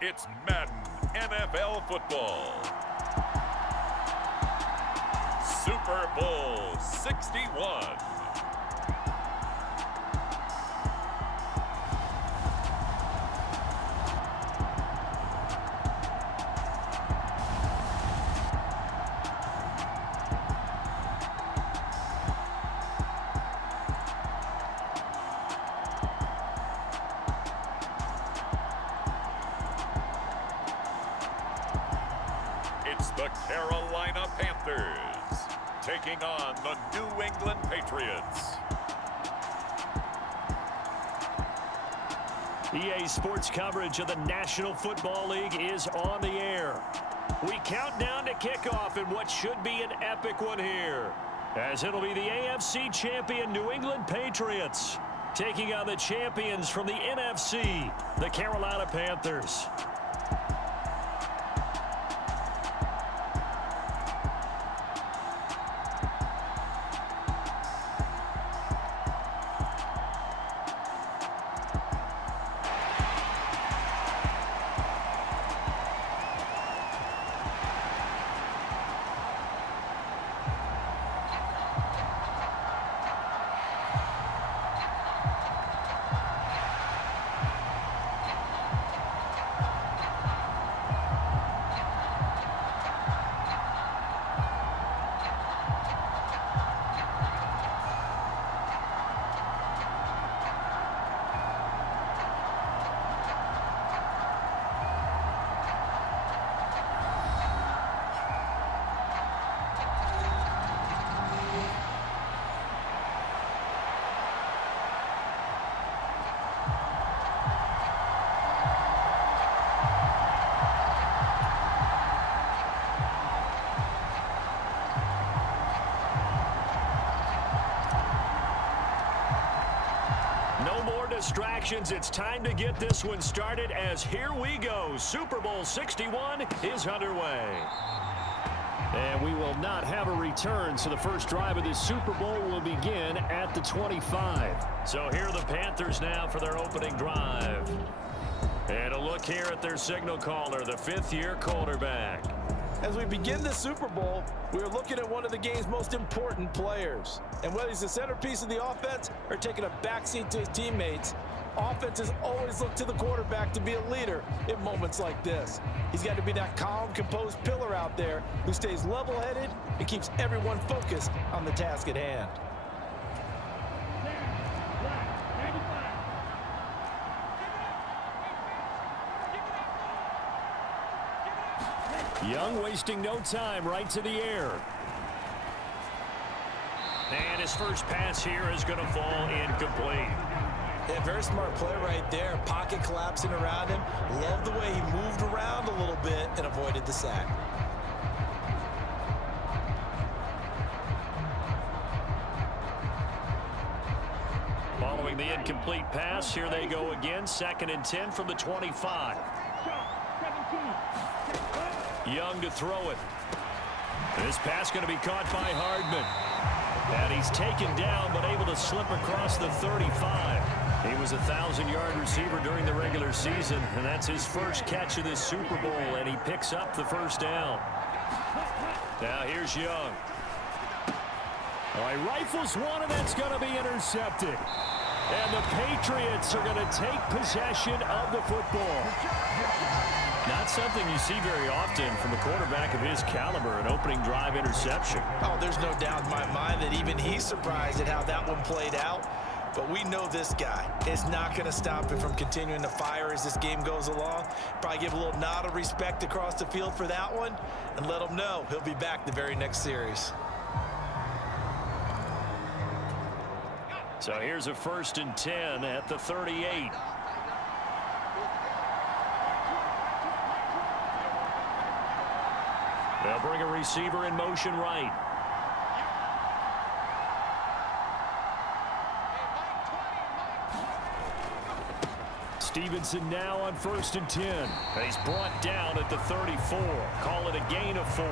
It's Madden NFL football. Super Bowl 61. It's the Carolina Panthers taking on the New England Patriots. EA Sports coverage of the National Football League is on the air. We count down to kickoff in what should be an epic one here, as it'll be the AFC champion New England Patriots taking on the champions from the NFC, the Carolina Panthers. Distractions. It's time to get this one started as here we go. Super Bowl 61 is underway. And we will not have a return, so the first drive of this Super Bowl will begin at the 25. So here are the Panthers now for their opening drive. And a look here at their signal caller, the fifth-year quarterback. As we begin the Super Bowl, we're looking at one of the game's most important players. And whether he's the centerpiece of the offense or taking a backseat to his teammates, offenses always look to the quarterback to be a leader in moments like this. He's got to be that calm, composed pillar out there who stays level-headed and keeps everyone focused on the task at hand. Young wasting no time, right to the air. And his first pass here is going to fall incomplete. Yeah, very smart play right there. Pocket collapsing around him. Love the way he moved around a little bit and avoided the sack. Following the incomplete pass, here they go again. 2nd and 10 from the 25. Young to throw it. This pass going to be caught by Hardman. And he's taken down, but able to slip across the 35. He was a 1,000-yard receiver during the regular season, and that's his first catch of this Super Bowl, and he picks up the first down. Now here's Young. All right, rifles one, and that's going to be intercepted. And the Patriots are going to take possession of the football. Not something you see very often from a quarterback of his caliber, an opening drive interception. Oh, there's no doubt in my mind that even he's surprised at how that one played out. But we know this guy is not going to stop him from continuing to fire as this game goes along. Probably give a little nod of respect across the field for that one and let him know he'll be back the very next series. So here's a 1st and 10 at the 38. They'll bring a receiver in motion right. Stevenson now on 1st and 10. He's brought down at the 34. Call it a gain of 4.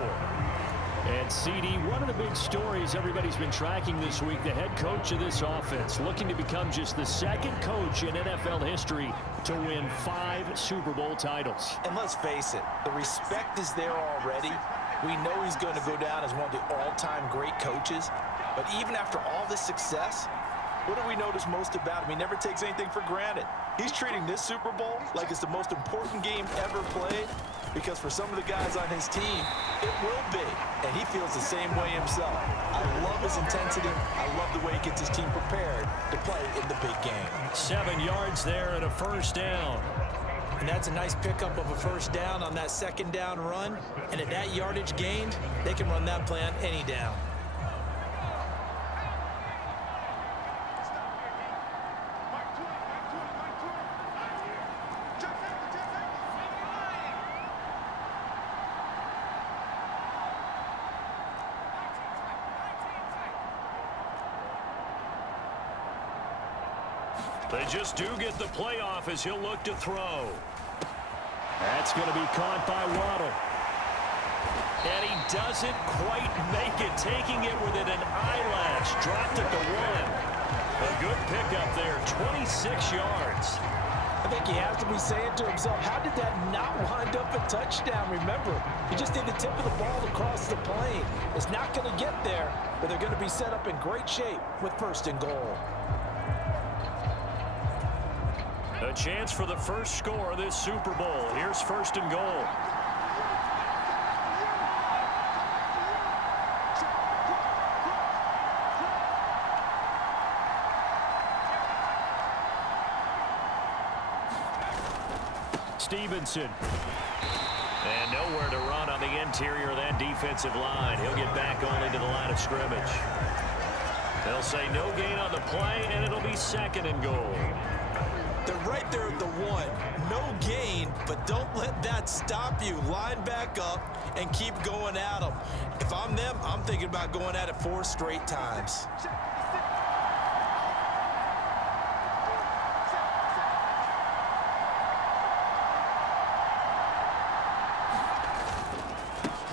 And CD, one of the big stories everybody's been tracking this week, the head coach of this offense looking to become just the second coach in NFL history to win 5 Super Bowl titles. And let's face it, the respect is there already. We know he's going to go down as one of the all-time great coaches. But even after all this success, what do we notice most about him? He never takes anything for granted. He's treating this Super Bowl like it's the most important game ever played, because for some of the guys on his team, it will be. And he feels the same way himself. I love his intensity. I love the way he gets his team prepared to play in the big game. 7 yards there and a first down. And that's a nice pickup of a first down on that second down run. And at that yardage gained, they can run that play on any down. They just do get the playoff as he'll look to throw. That's going to be caught by Waddle. And he doesn't quite make it, taking it within an eyelash. Dropped at the 1. A good pickup there, 26 yards. I think he has to be saying to himself, how did that not wind up a touchdown? Remember, you just need the tip of the ball to cross the plane. It's not going to get there, but they're going to be set up in great shape with 1st and goal. A chance for the first score of this Super Bowl. Here's 1st and goal. Stevenson. And nowhere to run on the interior of that defensive line. He'll get back only to the line of scrimmage. They'll say no gain on the play, and it'll be 2nd and goal. They're right there at the 1. No gain, but don't let that stop you. Line back up and keep going at them. If I'm them, I'm thinking about going at it 4 straight times.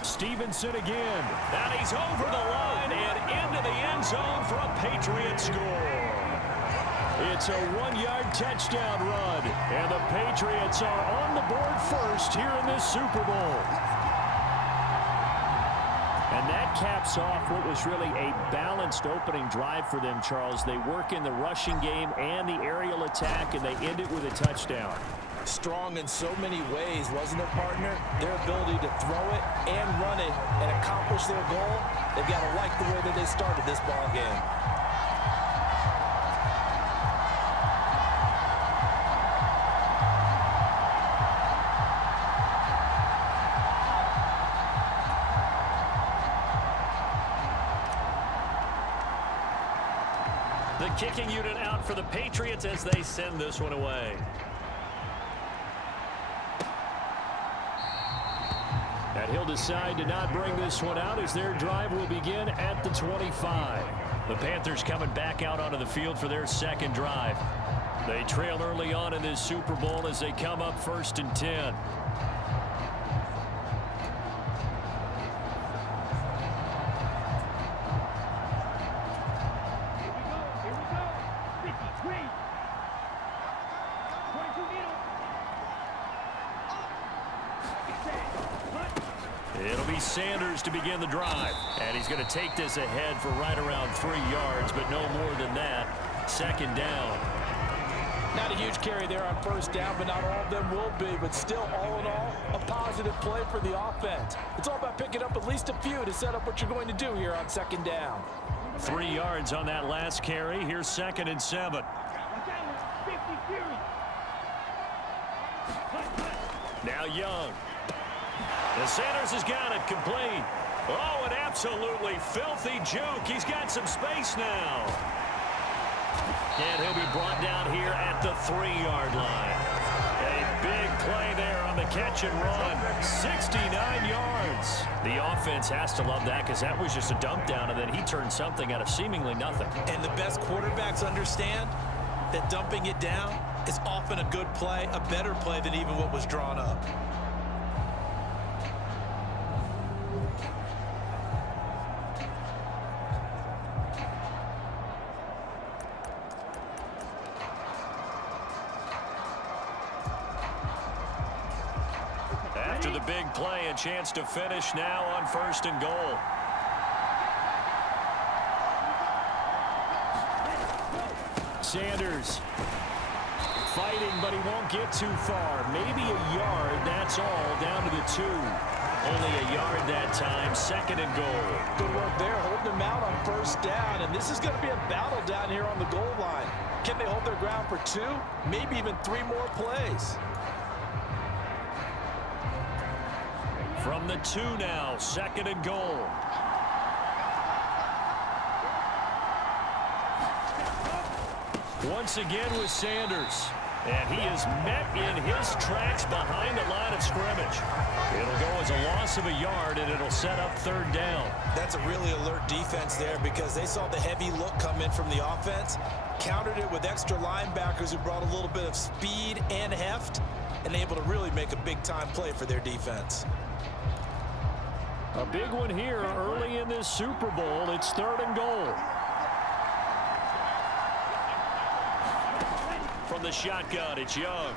Stevenson again. And he's over the line and into the end zone for a Patriots score. It's a 1-yard touchdown run, and the Patriots are on the board first here in this Super Bowl. And that caps off what was really a balanced opening drive for them, Charles. They work in the rushing game and the aerial attack, and they end it with a touchdown. Strong in so many ways, wasn't it, partner? Their ability to throw it and run it and accomplish their goal, they've got to like the way that they started this ball game. The kicking unit out for the Patriots as they send this one away. And he'll decide to not bring this one out as their drive will begin at the 25. The Panthers coming back out onto the field for their 2nd drive. They trail early on in this Super Bowl as they come up 1st and 10. It'll be Sanders to begin the drive. And he's going to take this ahead for right around 3 yards, but no more than that. 2nd down. Not a huge carry there on 1st down, but not all of them will be. But still, all in all, a positive play for the offense. It's all about picking up at least a few to set up what you're going to do here on 2nd down. 3 yards on that last carry. Here's 2nd and 7. Now Young. And Sanders has got it complete. Oh, an absolutely filthy juke. He's got some space now. And he'll be brought down here at the 3-yard line. A big play there on the catch and run. 69 yards. The offense has to love that because that was just a dump down, and then he turned something out of seemingly nothing. And the best quarterbacks understand that dumping it down is often a good play, a better play than even what was drawn up. After the big play, a chance to finish now on 1st and goal. Sanders fighting, but he won't get too far. Maybe a yard, that's all, down to the 2. Only a yard that time, 2nd and goal. Good work there, holding them out on 1st down, and this is going to be a battle down here on the goal line. Can they hold their ground for 2, maybe even 3 more plays? From the 2 now, 2nd and goal. Once again with Sanders. And he is met in his tracks behind the line of scrimmage. It'll go as a loss of a yard, and it'll set up 3rd down. That's a really alert defense there because they saw the heavy look come in from the offense, countered it with extra linebackers who brought a little bit of speed and heft, and able to really make a big-time play for their defense. A big one here early in this Super Bowl. It's 3rd and goal. From the shotgun, it's Young.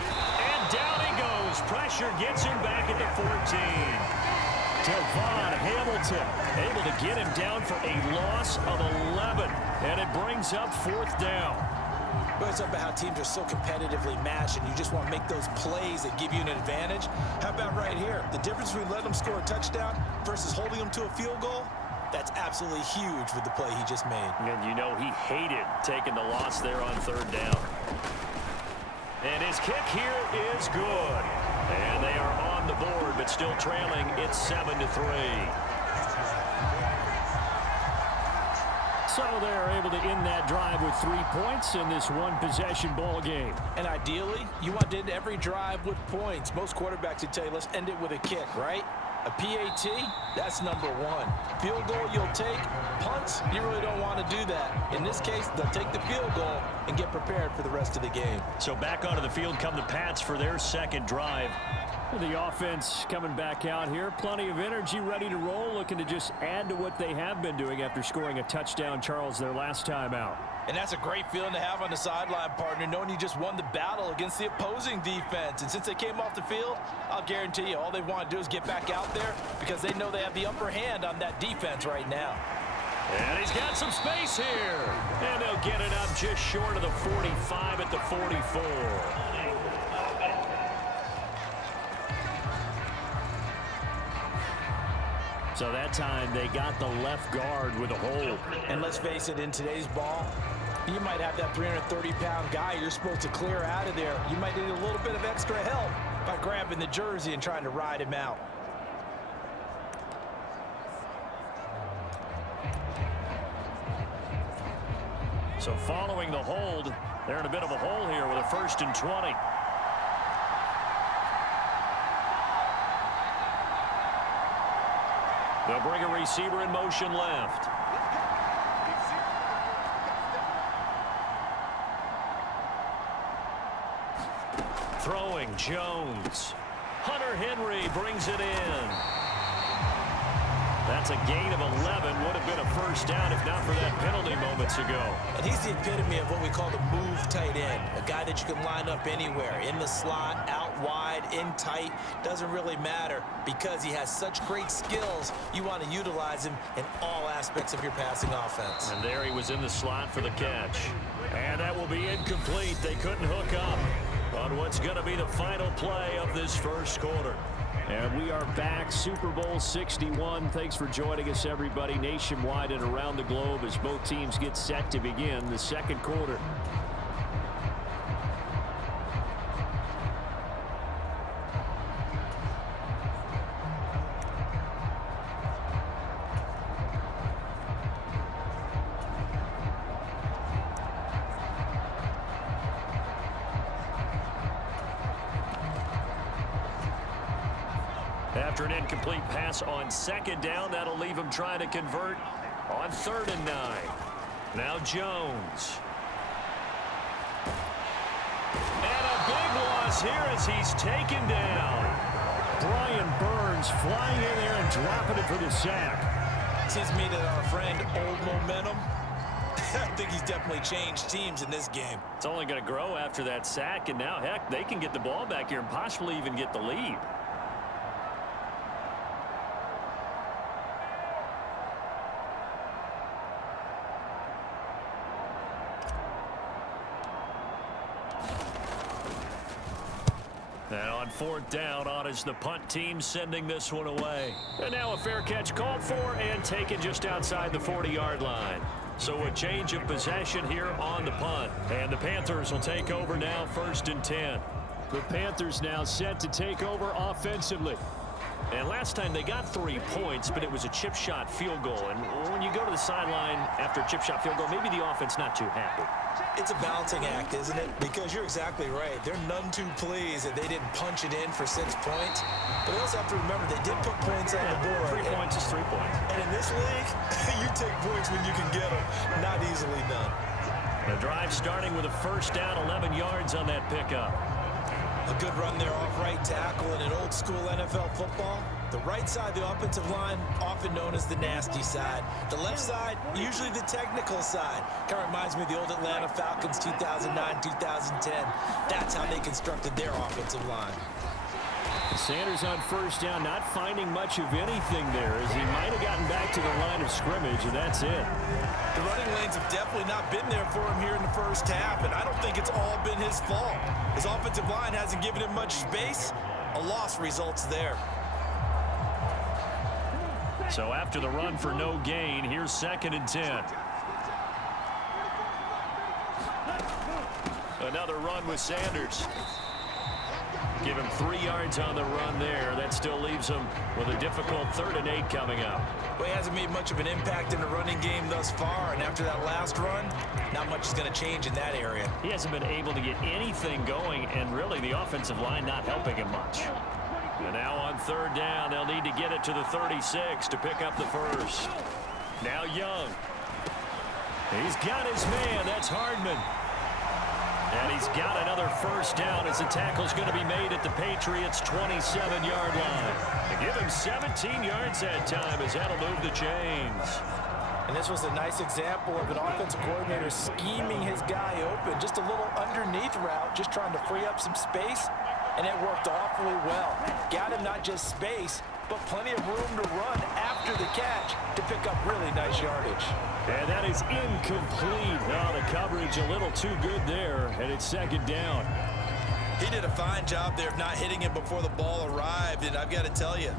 And down he goes. Pressure gets him back at the 14. Devon Hamilton able to get him down for a loss of 11. And it brings up 4th down. But it's about how teams are so competitively matched, and you just want to make those plays that give you an advantage. How about right here? The difference between letting them score a touchdown versus holding them to a field goal? That's absolutely huge with the play he just made. And you know he hated taking the loss there on 3rd down. And his kick here is good. And they are on the board, but still trailing. It's 7-3. So they're able to end that drive with 3 points in this one-possession ball game. And ideally, you want to end every drive with points. Most quarterbacks would tell you, let's end it with a kick, right? A PAT, that's number 1. Field goal you'll take. Punts, you really don't want to do that. In this case, they'll take the field goal and get prepared for the rest of the game. So back onto the field come the Pats for their 2nd drive. The offense coming back out here. Plenty of energy, ready to roll, looking to just add to what they have been doing after scoring a touchdown, Charles, their last time out. And that's a great feeling to have on the sideline, partner, knowing you just won the battle against the opposing defense. And since they came off the field, I'll guarantee you all they want to do is get back out there because they know they have the upper hand on that defense right now. And he's got some space here. And they'll get it up just short of the 45 at the 44. So that time they got the left guard with a hold. And let's face it, in today's ball, you might have that 330-pound guy you're supposed to clear out of there. You might need a little bit of extra help by grabbing the jersey and trying to ride him out. So following the hold, they're in a bit of a hole here with a 1st and 20. They'll bring a receiver in motion left. Throwing Jones. Hunter Henry brings it in. That's a gain of 11. Would have been a 1st down if not for that penalty moments ago. And he's the epitome of what we call the move tight end. A guy that you can line up anywhere. In the slot, out wide, in tight. Doesn't really matter because he has such great skills. You want to utilize him in all aspects of your passing offense. And there he was in the slot for the catch. And that will be incomplete. They couldn't hook up on what's going to be the final play of this 1st quarter. And we are back, Super Bowl 61. Thanks for joining us, everybody, nationwide and around the globe as both teams get set to begin the 2nd quarter. After an incomplete pass on 2nd down, that'll leave him trying to convert on 3rd and 9. Now Jones. And a big loss here as he's taken down. Brian Burns flying in there and dropping it for the sack. Seems to me that our friend Old Momentum I think he's definitely changed teams in this game. It's only going to grow after that sack, and now, heck, they can get the ball back here and possibly even get the lead. And on fourth down, on is the punt team sending this one away. And now a fair catch called for and taken just outside the 40-yard line. So a change of possession here on the punt. And the Panthers will take over now, 1st and 10. The Panthers now set to take over offensively. And last time they got 3 points, but it was a chip shot field goal. And when you go to the sideline after a chip shot field goal, maybe the offense not too happy. It's a balancing act, isn't it? Because you're exactly right. They're none too pleased that they didn't punch it in for 6 points. But they also have to remember they did put points on the board. 3 points is 3 points. And in this league, you take points when you can get them. Not easily done. The drive starting with a first down, 11 yards on that pickup. A good run there off right tackle in an old school NFL football. The right side, the offensive line, often known as the nasty side. The left side, usually the technical side. Kind of reminds me of the old Atlanta Falcons 2009, 2010. That's how they constructed their offensive line. Sanders on first down, not finding much of anything there as he might have gotten back to the line of scrimmage, and that's it. The running lanes have definitely not been there for him here in the first half, and I don't think it's all been his fault. His offensive line hasn't given him much space. A loss results there. So after the run for no gain, here's 2nd and 10. Another run with Sanders. Give him 3 yards on the run there. That still leaves him with a difficult 3rd and 8 coming up. Well, he hasn't made much of an impact in the running game thus far, and after that last run, not much is going to change in that area. He hasn't been able to get anything going, and really the offensive line not helping him much. And now on 3rd down, they'll need to get it to the 36 to pick up the first. Now Young. He's got his man. That's Hardman. And he's got another first down as the tackle's going to be made at the Patriots' 27-yard line. And give him 17 yards that time as that'll move the chains. And this was a nice example of an offensive coordinator scheming his guy open. Just a little underneath route, just trying to free up some space. And it worked awfully well. Got him not just space, but plenty of room to run after the catch to pick up really nice yardage. And that is incomplete. Oh, the coverage a little too good there, and it's 2nd down. He did a fine job there of not hitting him before the ball arrived, and I've got to tell you,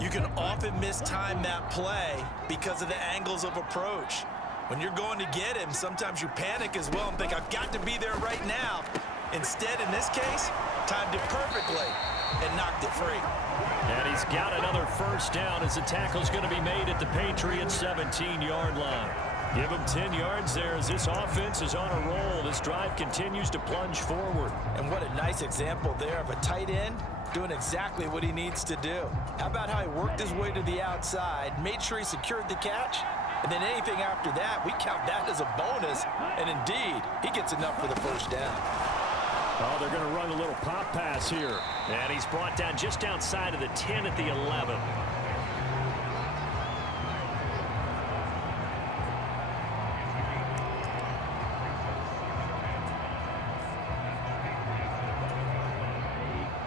you can often mistime that play because of the angles of approach. When you're going to get him, sometimes you panic as well and think, I've got to be there right now. Instead, in this case, timed it perfectly and knocked it free. And he's got another first down as the tackle's going to be made at the Patriots' 17-yard line. Give him 10 yards there as this offense is on a roll. This drive continues to plunge forward. And what a nice example there of a tight end doing exactly what he needs to do. How about how he worked his way to the outside, made sure he secured the catch, and then anything after that, we count that as a bonus. And indeed, he gets enough for the first down. Oh, they're going to run a little pop pass here. And he's brought down just outside of the 10 at the 11.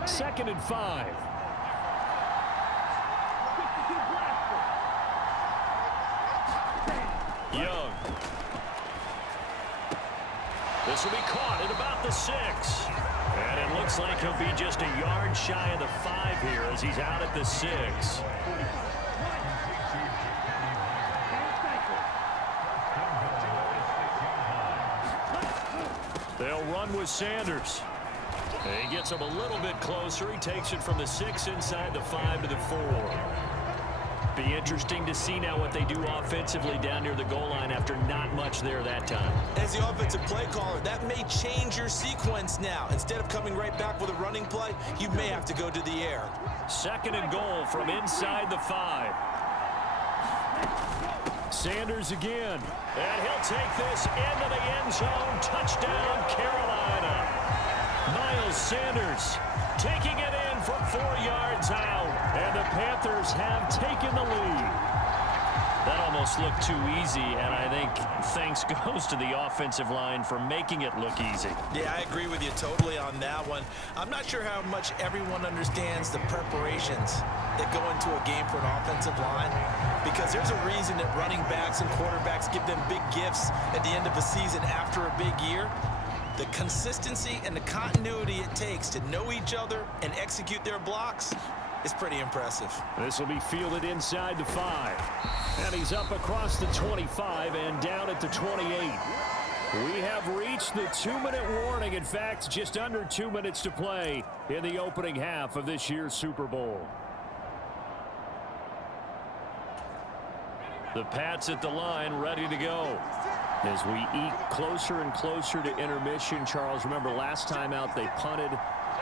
Second and 5. Young. This will be caught at about the 6. And it looks like he'll be just a yard shy of the 5 here as he's out at the 6. They'll run with Sanders. And he gets him a little bit closer. He takes it from the 6 inside the 5 to the 4. Be interesting to see now what they do offensively down near the goal line after not much there that time. As the offensive play caller, that may change your sequence now. Instead of coming right back with a running play, you may have to go to the air. 2nd and goal from inside the 5. Sanders again. And he'll take this into the end zone. Touchdown, Carolina. Miles Sanders taking it in from 4 yards out. And the Panthers have taken the lead. That almost looked too easy, and I think thanks goes to the offensive line for making it look easy. Yeah, I agree with you totally on that one. I'm not sure how much everyone understands the preparations that go into a game for an offensive line, because there's a reason that running backs and quarterbacks give them big gifts at the end of a season after a big year. The consistency and the continuity it takes to know each other and execute their blocks is pretty impressive. This will be fielded inside the 5. And he's up across the 25 and down at the 28. We have reached the 2-minute warning. In fact, just under 2 minutes to play in the opening half of this year's Super Bowl. The Pats at the line, ready to go. As we eke closer and closer to intermission, Charles, remember last time out they punted.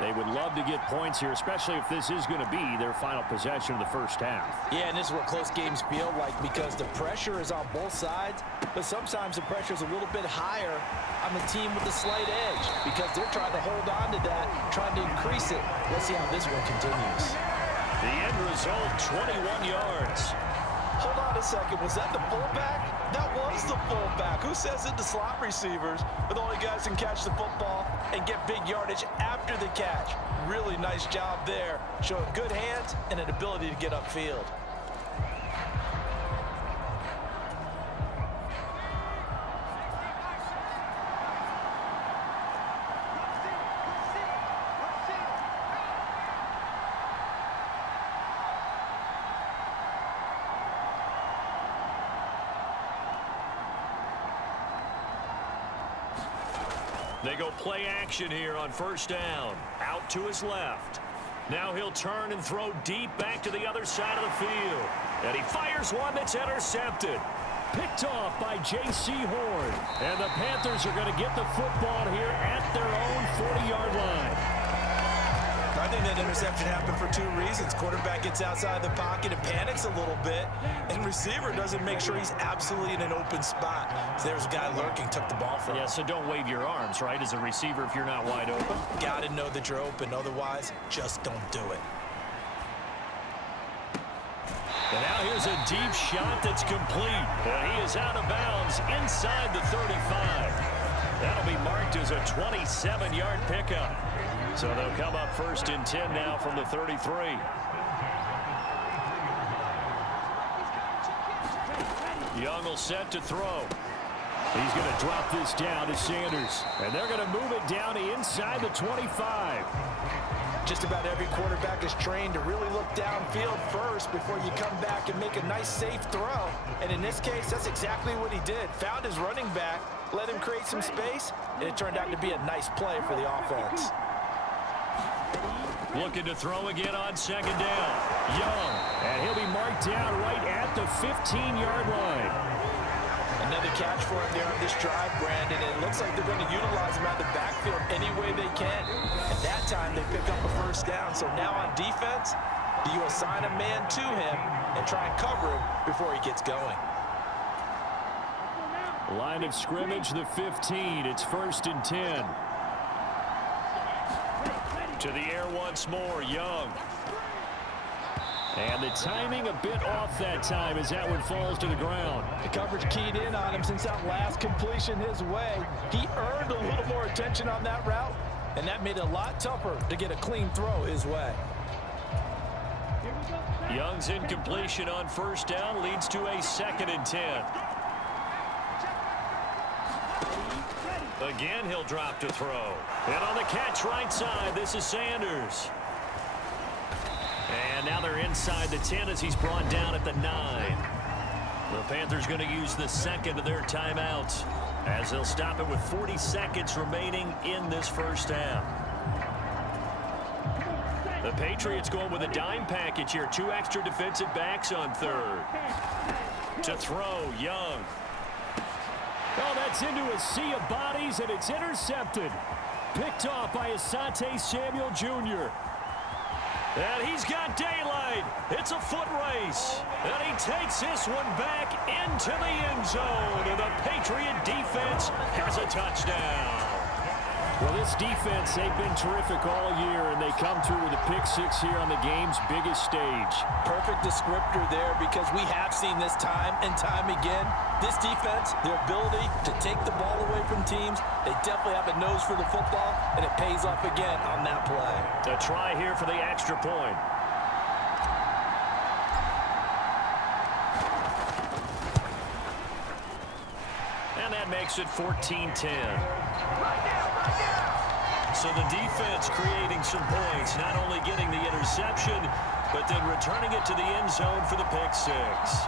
They would love to get points here, especially if this is going to be their final possession of the first half. Yeah, and this is what close games feel like, because the pressure is on both sides, but sometimes the pressure is a little bit higher on the team with the slight edge, because they're trying to hold on to that, trying to increase it. Let's see how this one continues. The end result, 21 yards. Hold on a second. Was that the fullback? That was the fullback. Who says it? The slot receivers are the only guys who can catch the football and get big yardage after the catch. Really nice job there, showing good hands and an ability to get upfield. They go play action here on first down. Out to his left. Now he'll turn and throw deep back to the other side of the field. And he fires one that's intercepted. Picked off by J.C. Horn. And the Panthers are going to get the football here at their own 40-yard line. I think that interception happened for 2 reasons. Quarterback gets outside the pocket and panics a little bit, and receiver doesn't make sure he's absolutely in an open spot. So there's a guy lurking, took the ball from him. Yeah, so don't wave your arms, right, as a receiver if you're not wide open. Got to know that you're open. Otherwise, just don't do it. And now here's a deep shot that's complete. And he is out of bounds inside the 35. That'll be marked as a 27-yard pickup. So they'll come up first and 10 now from the 33. Young will set to throw. He's going to drop this down to Sanders. And they're going to move it down to inside the 25. Just about every quarterback is trained to really look downfield first before you come back and make a nice, safe throw. And in this case, that's exactly what he did. Found his running back, let him create some space, and it turned out to be a nice play for the offense. Looking to throw again on second down. Young, and he'll be marked down right at the 15-yard line. Another catch for him there on this drive, Brandon. And it looks like they're going to utilize him out the backfield any way they can. And that time, they pick up a first down. So now on defense, do you assign a man to him and try and cover him before he gets going? Line of scrimmage, the 15. It's first and 10. To the air once more, Young. And the timing a bit off that time as that one falls to the ground. The coverage keyed in on him since that last completion his way. He earned a little more attention on that route, and that made it a lot tougher to get a clean throw his way. Young's incompletion on first down leads to a 2nd and 10. Again, he'll drop to throw. And on the catch right side, this is Sanders. And now they're inside the 10 as he's brought down at the 9. The Panthers going to use the second of their timeouts as they'll stop it with 40 seconds remaining in this first half. The Patriots going with a dime package here. 2 extra defensive backs on third. To throw, Young. Oh, that's into a sea of bodies, and it's intercepted. Picked off by Asante Samuel Jr. And he's got daylight. It's a foot race. And he takes this one back into the end zone. And the Patriot defense has a touchdown. Well, this defense, they've been terrific all year, and they come through with a pick six here on the game's biggest stage. Perfect descriptor there, because we have seen this time and time again. This defense, their ability to take the ball away from teams, they definitely have a nose for the football, and it pays off again on that play. A try here for the extra point. And that makes it 14-10. So the defense creating some points, not only getting the interception, but then returning it to the end zone for the pick six.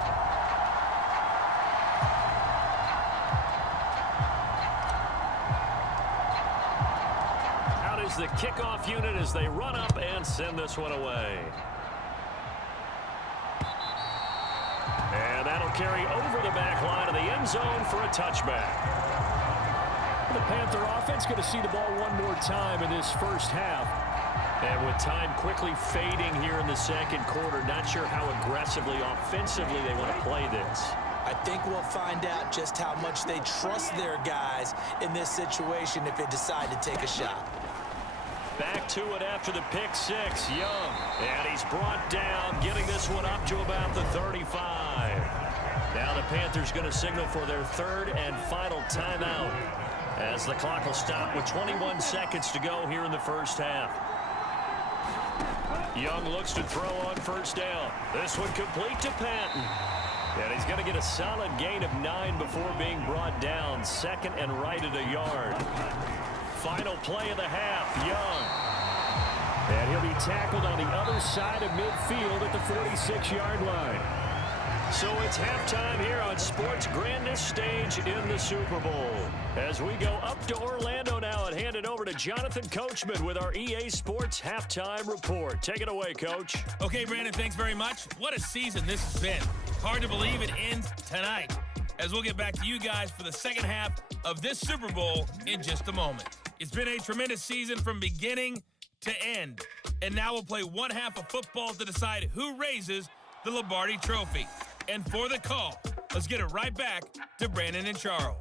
Out is the kickoff unit as they run up and send this one away. And that'll carry over the back line of the end zone for a touchback. The Panther offense going to see the ball one more time in this first half. And with time quickly fading here in the second quarter, not sure how aggressively, offensively they want to play this. I think we'll find out just how much they trust their guys in this situation if they decide to take a shot. Back to it after the pick six, Young. And he's brought down, getting this one up to about the 35. Now the Panthers going to signal for their third and final timeout, as the clock will stop with 21 seconds to go here in the first half. Young looks to throw on first down. This one complete to Patton. And he's going to get a solid gain of 9 before being brought down. Second and right at a yard. Final play of the half, Young. And he'll be tackled on the other side of midfield at the 46-yard line. So it's halftime here on sports' grandest stage in the Super Bowl. As we go up to Orlando now and hand it over to Jonathan Coachman with our EA Sports Halftime Report. Take it away, Coach. Okay, Brandon, thanks very much. What a season this has been. Hard to believe it ends tonight, as we'll get back to you guys for the second half of this Super Bowl in just a moment. It's been a tremendous season from beginning to end. And now we'll play one half of football to decide who raises the Lombardi Trophy. And for the call, let's get it right back to Brandon and Charles.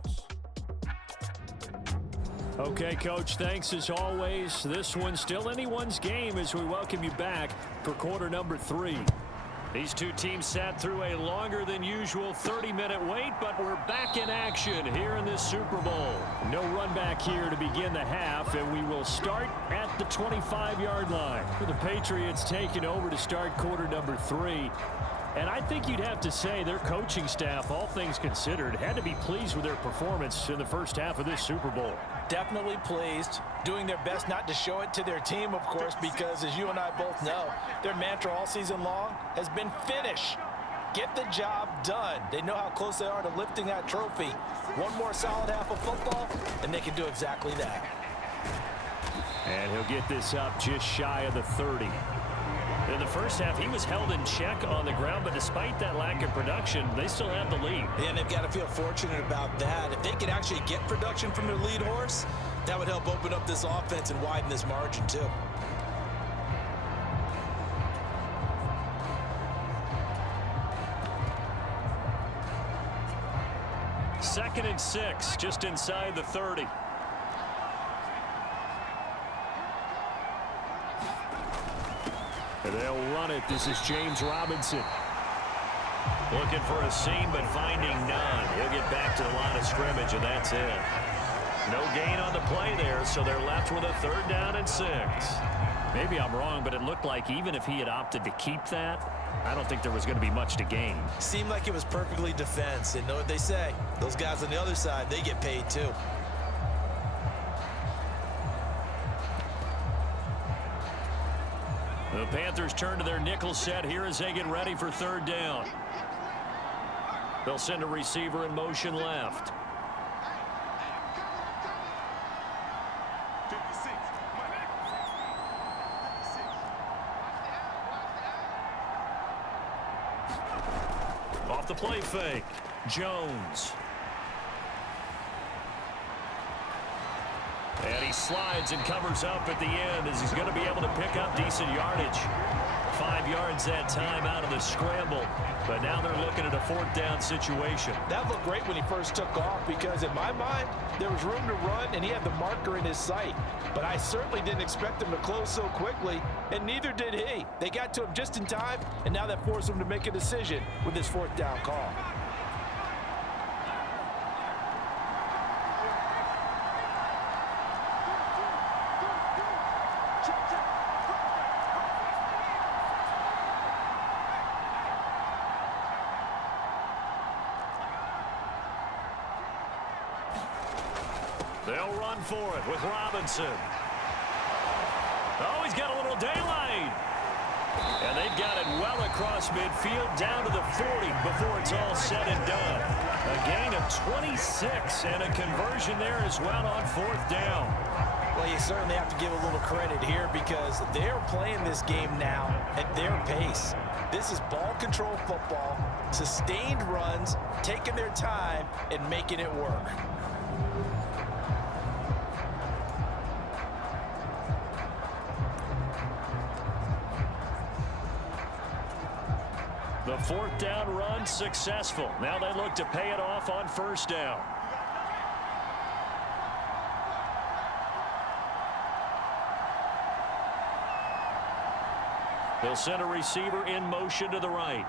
Okay, Coach, thanks as always. This one's still anyone's game as we welcome you back for quarter number 3. These two teams sat through a longer than usual 30-minute wait, but we're back in action here in this Super Bowl. No run back here to begin the half, and we will start at the 25-yard line. For the Patriots taking over to start quarter number 3. And I think you'd have to say their coaching staff, all things considered, had to be pleased with their performance in the first half of this Super Bowl. Definitely pleased, doing their best not to show it to their team, of course, because as you and I both know, their mantra all season long has been finish. Get the job done. They know how close they are to lifting that trophy. One more solid half of football, and they can do exactly that. And he'll get this up just shy of the 30. In the first half, he was held in check on the ground, but despite that lack of production, they still have the lead. And they've got to feel fortunate about that. If they could actually get production from their lead horse, that would help open up this offense and widen this margin, too. Second and 6, just inside the 30. They'll run it. This is James Robinson. Looking for a seam, but finding none. He'll get back to the line of scrimmage, and that's it. No gain on the play there, so they're left with a third down and 6. Maybe I'm wrong, but it looked like even if he had opted to keep that, I don't think there was going to be much to gain. Seemed like it was perfectly defense, and know what they say. Those guys on the other side, they get paid too. The Panthers turn to their nickel set here as they get ready for third down. They'll send a receiver in motion left. Off the play fake, Jones. And he slides and covers up at the end as he's going to be able to pick up decent yardage. 5 yards that time out of the scramble. But now they're looking at a 4th down situation. That looked great when he first took off because in my mind, there was room to run and he had the marker in his sight. But I certainly didn't expect him to close so quickly, and neither did he. They got to him just in time, and now that forced him to make a decision with his 4th down call. They'll run for it with Robinson. Oh, he's got a little daylight. And they've got it well across midfield down to the 40 before it's all said and done. A gain of 26 and a conversion there as well on 4th down. Well, you certainly have to give a little credit here because they're playing this game now at their pace. This is ball control football, sustained runs, taking their time and making it work. The 4th down run successful. Now they look to pay it off on 1st down. They'll send a receiver in motion to the right.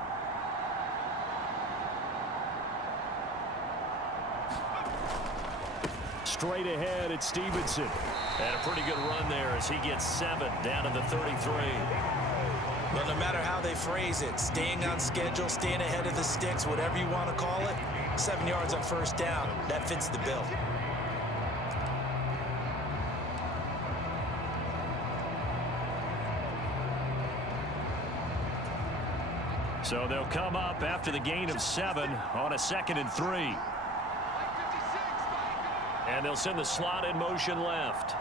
Straight ahead, it's Stevenson. And a pretty good run there as he gets 7 down to the 33. Well, no matter how they phrase it, staying on schedule, staying ahead of the sticks, whatever you want to call it, 7 yards on 1st down, that fits the bill. So they'll come up after the gain of 7 on a 2nd and 3. And they'll send the slot in motion left.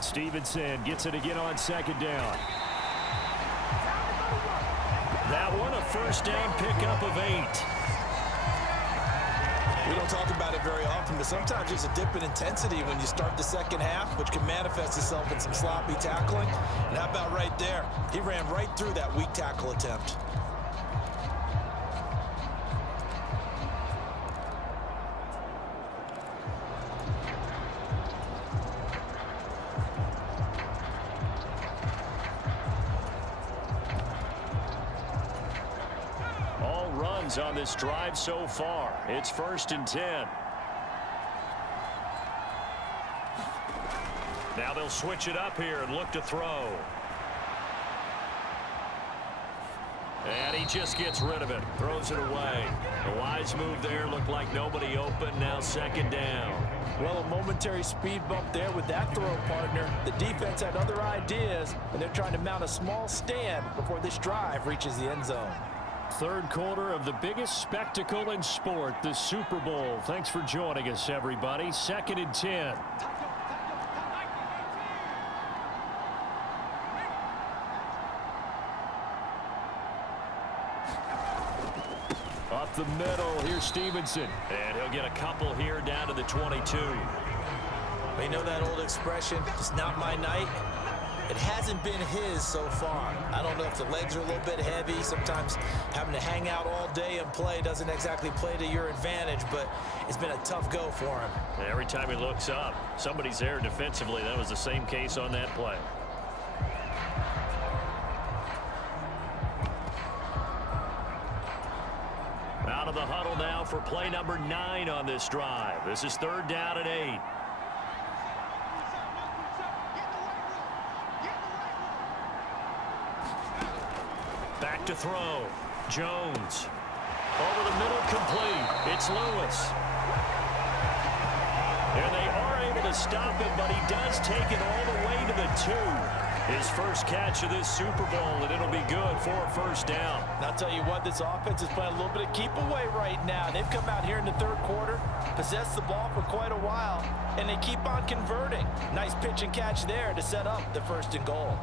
Stevenson gets it again on 2nd down. That one a 1st down pickup of 8. We don't talk about it very often, but sometimes there's a dip in intensity when you start the 2nd half, which can manifest itself in some sloppy tackling. And how about right there? He ran right through that weak tackle attempt. On this drive so far. It's 1st and 10. Now they'll switch it up here and look to throw. And he just gets rid of it. Throws it away. A wise move there. Looked like nobody open. Now 2nd down. Well, a momentary speed bump there with that throw, partner. The defense had other ideas, and they're trying to mount a small stand before this drive reaches the end zone. 3rd quarter of the biggest spectacle in sport, the Super Bowl. Thanks for joining us, everybody. 2nd and 10. Up the middle, here's Stevenson. And he'll get a couple here down to the 22. You know that old expression, it's not my night? It hasn't been his so far. I don't know if the legs are a little bit heavy. Sometimes having to hang out all day and play doesn't exactly play to your advantage, but it's been a tough go for him. Every time he looks up, somebody's there defensively. That was the same case on that play. Out of the huddle now for play number 9 on this drive. This is 3rd down and 8. Back to throw. Jones. Over the middle, complete. It's Lewis. And they are able to stop him, but he does take it all the way to the 2. His first catch of this Super Bowl, and it'll be good for a 1st down. And I'll tell you what, this offense is playing a little bit of keep away right now. They've come out here in the 3rd quarter, possessed the ball for quite a while, and they keep on converting. Nice pitch and catch there to set up the 1st and goal.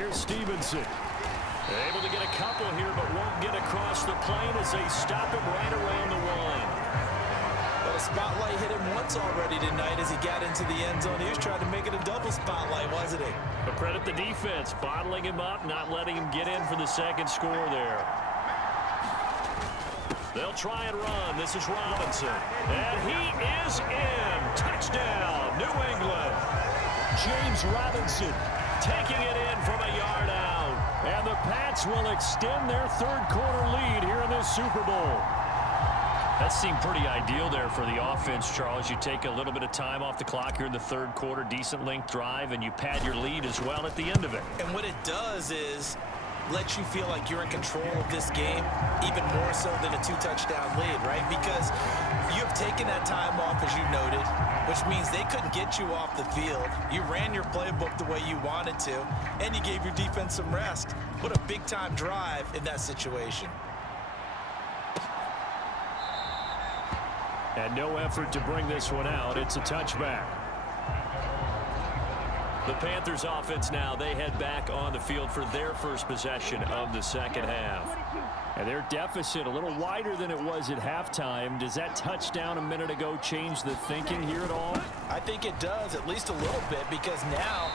Here's Stevenson. Able to get a couple here, but won't get across the plane as they stop him right around the one. But a spotlight hit him once already tonight as he got into the end zone. He was trying to make it a double spotlight, wasn't he? But credit the defense, bottling him up, not letting him get in for the second score there. They'll try and run. This is Robinson. And he is in. Touchdown, New England. James Robinson taking it in from a yard out. And the Pats will extend their third quarter lead here in this Super Bowl. That seemed pretty ideal there for the offense, Charles. You take a little bit of time off the clock here in the third quarter, decent length drive, and you pad your lead as well at the end of it. And what it does is let you feel like you're in control of this game, even more so than a two-touchdown lead, right? Because you have taken that time off, as you noted, which means they couldn't get you off the field. You ran your playbook the way you wanted to, and you gave your defense some rest. What a big-time drive in that situation. And no effort to bring this one out. It's a touchback. The Panthers offense now, they head back on the field for their first possession of the second half. And their deficit a little wider than it was at halftime. Does that touchdown a minute ago change the thinking here at all? I think it does, at least a little bit, because now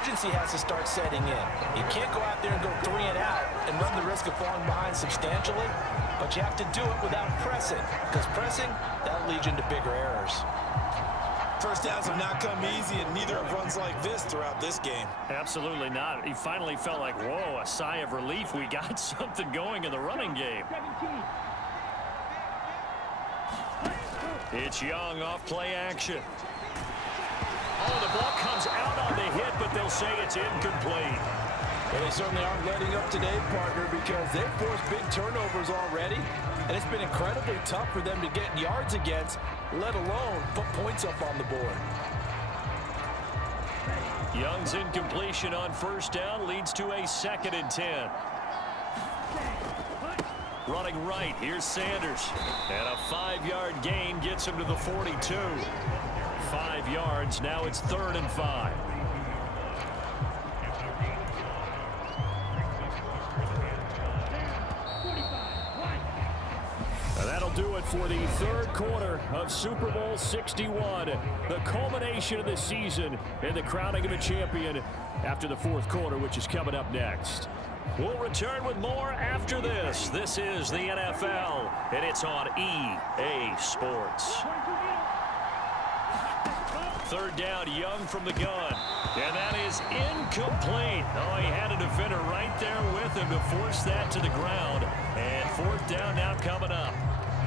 urgency has to start setting in. You can't go out there and go 3 and out and run the risk of falling behind substantially, but you have to do it without pressing, because pressing, that leads you into bigger errors. First downs have not come easy, and neither have runs like this throughout this game. Absolutely not. He finally felt like, whoa, a sigh of relief. We got something going in the running game. It's Young off play action. Oh, the ball comes out on the hit, but they'll say it's incomplete. Well, they certainly aren't letting up today, partner, because they've forced big turnovers already, and it's been incredibly tough for them to get yards against, let alone put points up on the board. Young's incompletion on first down leads to a 2nd and 10. Running right, here's Sanders. And a 5-yard gain gets him to the 42. 5 yards, now it's 3rd and 5. That'll do it for the third quarter of Super Bowl 61. The culmination of the season and the crowning of a champion after the fourth quarter, which is coming up next. We'll return with more after this. This is the NFL, and it's on EA Sports. Third down, Young from the gun. And that is incomplete. Oh, he had a defender right there with him to force that to the ground. And fourth down now coming up.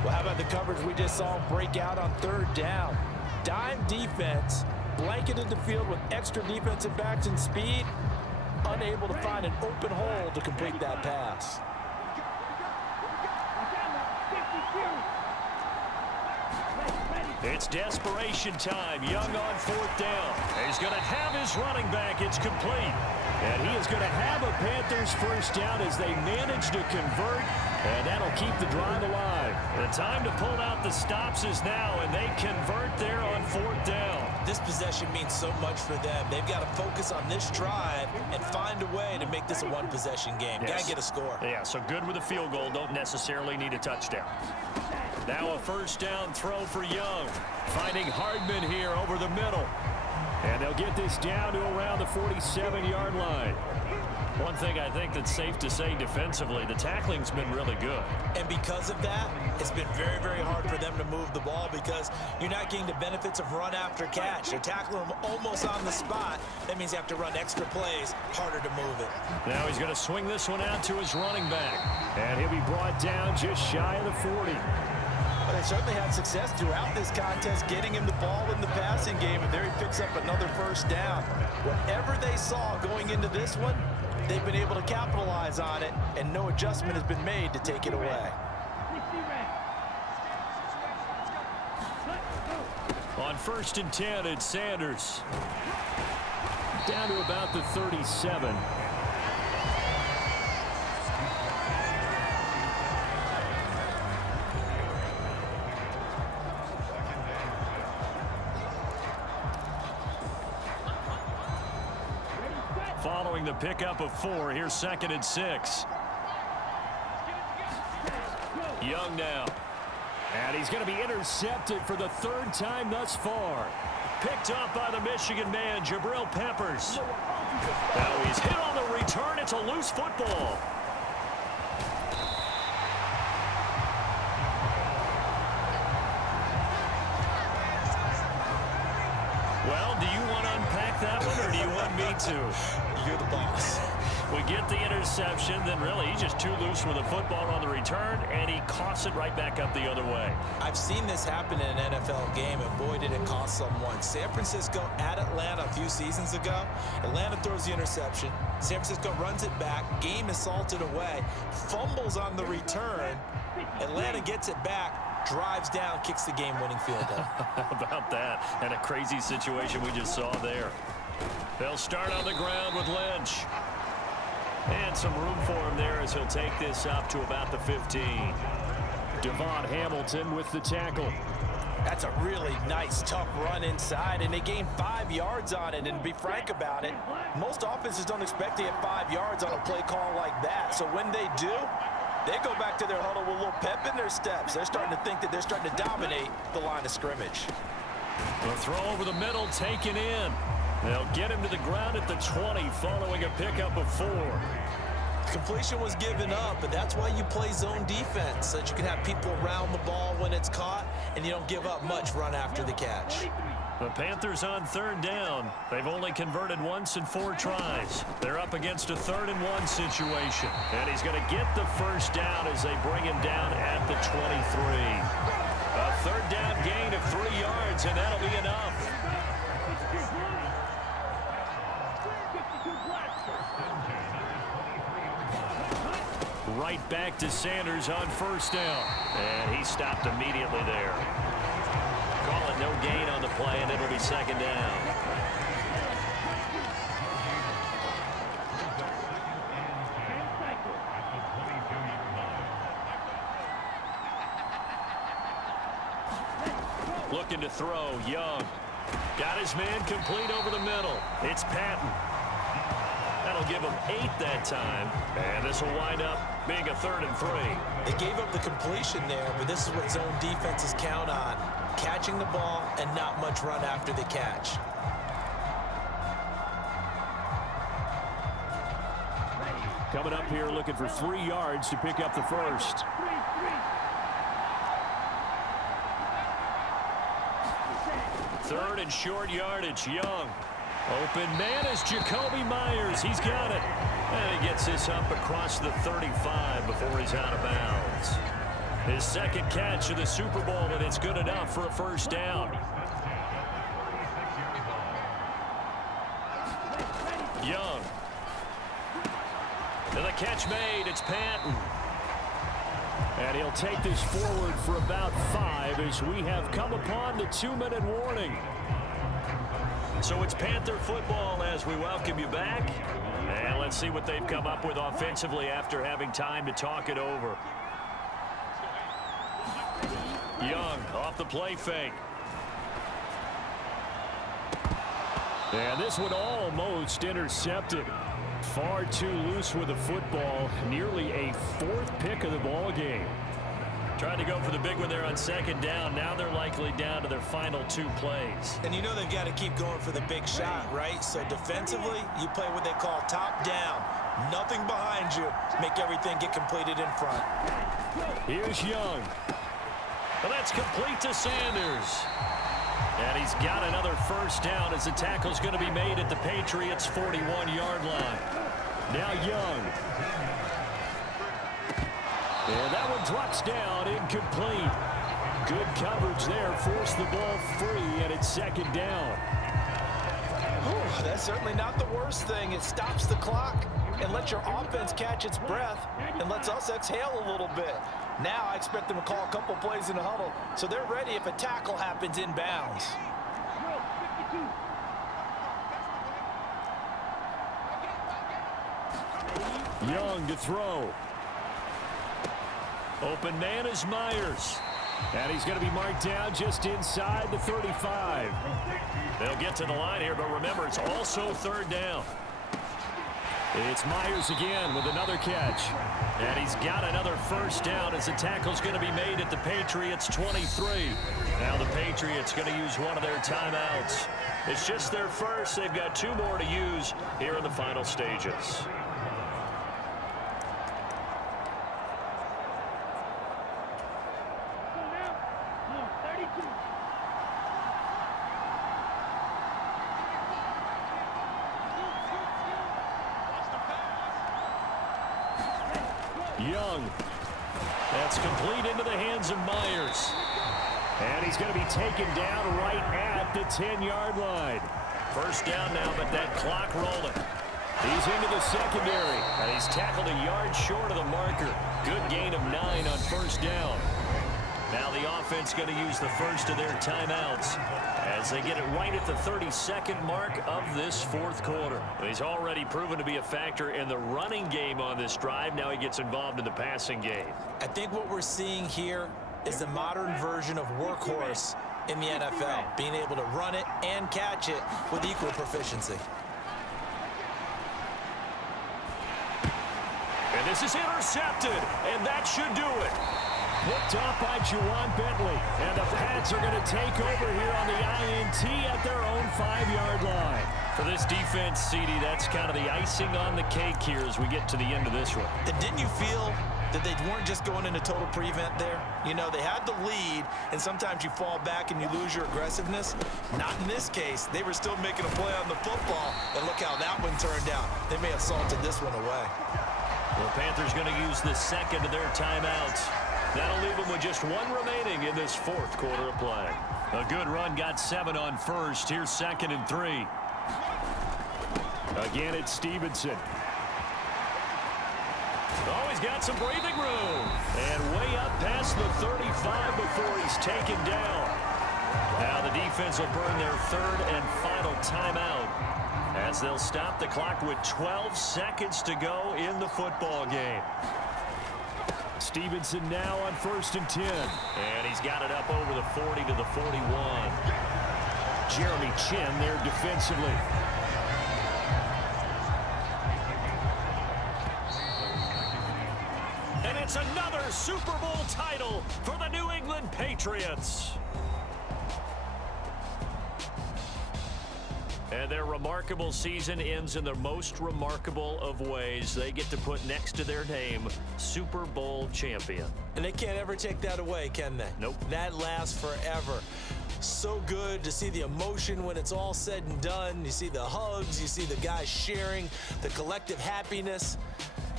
Well, how about the coverage we just saw break out on third down? Dime defense, blanketed the field with extra defensive backs and speed, unable to find an open hole to complete that pass. It's desperation time. Young on fourth down. He's going to have his running back. It's complete. And he is going to have a Panthers first down as they manage to convert. And that'll keep the drive alive. The time to pull out the stops is now, and they convert there on fourth down. This possession means so much for them. They've got to focus on this drive and find a way to make this a one-possession game. Yes. Got to get a score. Yeah, so good with a field goal. Don't necessarily need a touchdown. Now a first down throw for Young. Finding Hardman here over the middle. And they'll get this down to around the 47-yard line. One thing I think that's safe to say defensively, the tackling's been really good. And because of that, it's been very, very hard for them to move the ball because you're not getting the benefits of run after catch. They're tackling them almost on the spot. That means you have to run extra plays, harder to move it. Now he's going to swing this one out to his running back. And he'll be brought down just shy of the 40. Well, they certainly had success throughout this contest getting him the ball in the passing game, and there he picks up another first down. Whatever they saw going into this one, they've been able to capitalize on it, and no adjustment has been made to take it away. On 1st and 10, it's Sanders. Down to about the 37. following the pickup of 4. Here's 2nd and 6. Young now. And he's going to be intercepted for the 3rd time thus far. Picked up by the Michigan man, Jabril Peppers. Now he's hit on the return. It's a loose football. Well, do you want to unpack that one, or do you want me to? You're the boss. We get the interception, then really he's just too loose with the football on the return, and he coughs it right back up the other way. I've seen this happen in an NFL game, and boy, did it cost someone. San Francisco at Atlanta a few seasons ago. Atlanta throws the interception. San Francisco runs it back. Game is salted away. Fumbles on the return. Atlanta gets it back. Drives down, kicks the game-winning field goal. How about that? And a crazy situation we just saw there. They'll start on the ground with Lynch. And some room for him there as he'll take this up to about the 15. Devon Hamilton with the tackle. That's a really nice, tough run inside, and they gained 5 yards on it. And to be frank about it, most offenses don't expect to get 5 yards on a play call like that. So when they do, they go back to their huddle with a little pep in their steps. They're starting to think that they're starting to dominate the line of scrimmage. The throw over the middle, taken in. They'll get him to the ground at the 20 following a pickup of 4. Completion was given up, but that's why you play zone defense, so that you can have people around the ball when it's caught, and you don't give up much run after the catch. The Panthers on 3rd down. They've only converted once in 4 tries. They're up against a 3rd and 1 situation. And he's going to get the 1st down as they bring him down at the 23. A 3rd down gain of 3 yards, and that'll be enough. Right back to Sanders on 1st down. And he stopped immediately there. Call it no gain on the play, and it'll be 2nd down. Looking to throw, Young. Got his man complete over the middle. It's Patton. That'll give him 8 that time. And this will wind up being a 3rd and 3. They gave up the completion there, but this is what zone defenses count on. Catching the ball and not much run after the catch. Coming up here looking for 3 yards to pick up the 1st. Third and short yardage, Young. Open man is Jacoby Myers. He's got it. And he gets this up across the 35 before he's out of bounds. His 2nd catch of the Super Bowl, and it's good enough for a 1st down. Young. And the catch made. It's Patton. And he'll take this forward for about 5 as we have come upon the 2-minute warning. So it's Panther football as we welcome you back. And let's see what they've come up with offensively after having time to talk it over. Young off the play fake. And this one almost intercepted. Far too loose with the football. Nearly a 4th pick of the ball game. Tried to go for the big one there on 2nd down. Now they're likely down to their final 2 plays. And you know they've got to keep going for the big shot, right? So defensively, you play what they call top down. Nothing behind you. Make everything get completed in front. Here's Young. Well, that's complete to Sanders. And he's got another 1st down as the tackle's going to be made at the Patriots' 41-yard line. Now Young. And that one drops down, incomplete. Good coverage there, forced the ball free, and it's 2nd down. Ooh, that's certainly not the worst thing. It stops the clock and lets your offense catch its breath and lets us exhale a little bit. Now I expect them to call a couple plays in the huddle, so they're ready if a tackle happens inbounds. Young to throw. Open man is Myers. And he's going to be marked down just inside the 35. They'll get to the line here, but remember, it's also 3rd down. It's Myers again with another catch. And he's got another first down as the tackle's going to be made at the Patriots 23. Now the Patriots going to use one of their timeouts. It's just their first. They've got 2 more to use here in the final stages. Young. That's complete into the hands of Myers. And he's going to be taken down right at the 10-yard line. First down now, but that clock rolling. He's into the secondary, and he's tackled a yard short of the marker. Good gain of 9 on first down. Now the offense going to use the first of their timeouts as they get it right at the 32nd mark of this 4th quarter. He's already proven to be a factor in the running game on this drive. Now he gets involved in the passing game. I think what we're seeing here is the modern version of workhorse in the NFL, being able to run it and catch it with equal proficiency. And this is intercepted, and that should do it. Picked off by Juwan Bentley, and the Pats are going to take over here on the INT at their own 5-yard line. For this defense, CD, that's kind of the icing on the cake here as we get to the end of this one. And didn't you feel that they weren't just going into total prevent there? You know, they had the lead, and sometimes you fall back and you lose your aggressiveness. Not in this case. They were still making a play on the football, and look how that one turned out. They may have salted this one away. Well, the Panthers going to use the second of their timeouts. That'll leave them with just 1 remaining in this 4th quarter of play. A good run, got 7 on first. Here's 2nd and 3. Again, it's Stevenson. Oh, he's got some breathing room. And way up past the 35 before he's taken down. Now the defense will burn their 3rd and final timeout as they'll stop the clock with 12 seconds to go in the football game. Stevenson now on 1st and 10. And he's got it up over the 40 to the 41. Jeremy Chin there defensively. And it's another Super Bowl title for the New England Patriots. And their remarkable season ends in the most remarkable of ways. They get to put next to their name, Super Bowl champion. And they can't ever take that away, can they? Nope. That lasts forever. So good to see the emotion when it's all said and done. You see the hugs, you see the guys sharing, the collective happiness.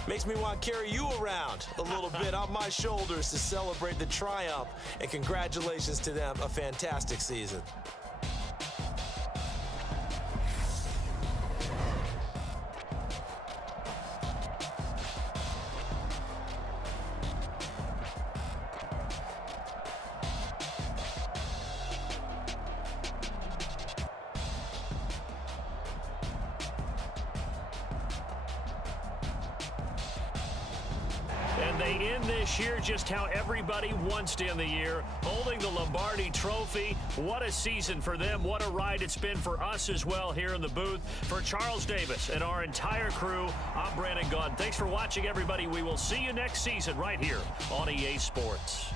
Makes me want to carry you around a little bit on my shoulders to celebrate the triumph. And congratulations to them, a fantastic season. And they end this year just how everybody wants to end the year, holding the Lombardi Trophy. What a season for them. What a ride it's been for us as well here in the booth. For Charles Davis and our entire crew, I'm Brandon Gaudin. Thanks for watching, everybody. We will see you next season right here on EA Sports.